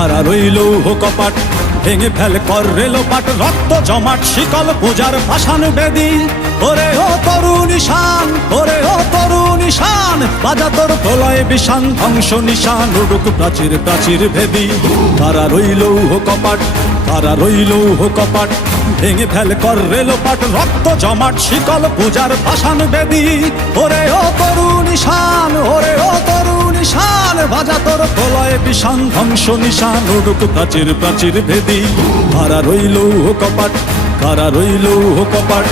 কারা রইল কপাট, ভেঙে ফেল কর রেলোপাট, রক্ত জমাট শিকল পূজার পাষাণ বেদী। ওরে ও তরুণ ঈশান, ওরে ও তরুণ ঈশান, বাজা তোর প্রলয় বিষান, ধ্বংস নিশান উড়ুক প্রাচীর প্রাচীর ভেদী। কারা রইল কপাট, কারা রইল কপাট, ভেঙে ফেল কর রেলোপাট, রক্ত জমাট শিকল পূজার পাষাণ বেদী। ওরে ও তরুণ ঈশান, ওরে ও তরুণ ঈশান, বাজা তোর প্রলয় বিষান, ধ্বংস নিশান উড়ুক প্রাচীর প্রাচীর ভেদী। কারা রইল কপাট, কারা রইল কপাট।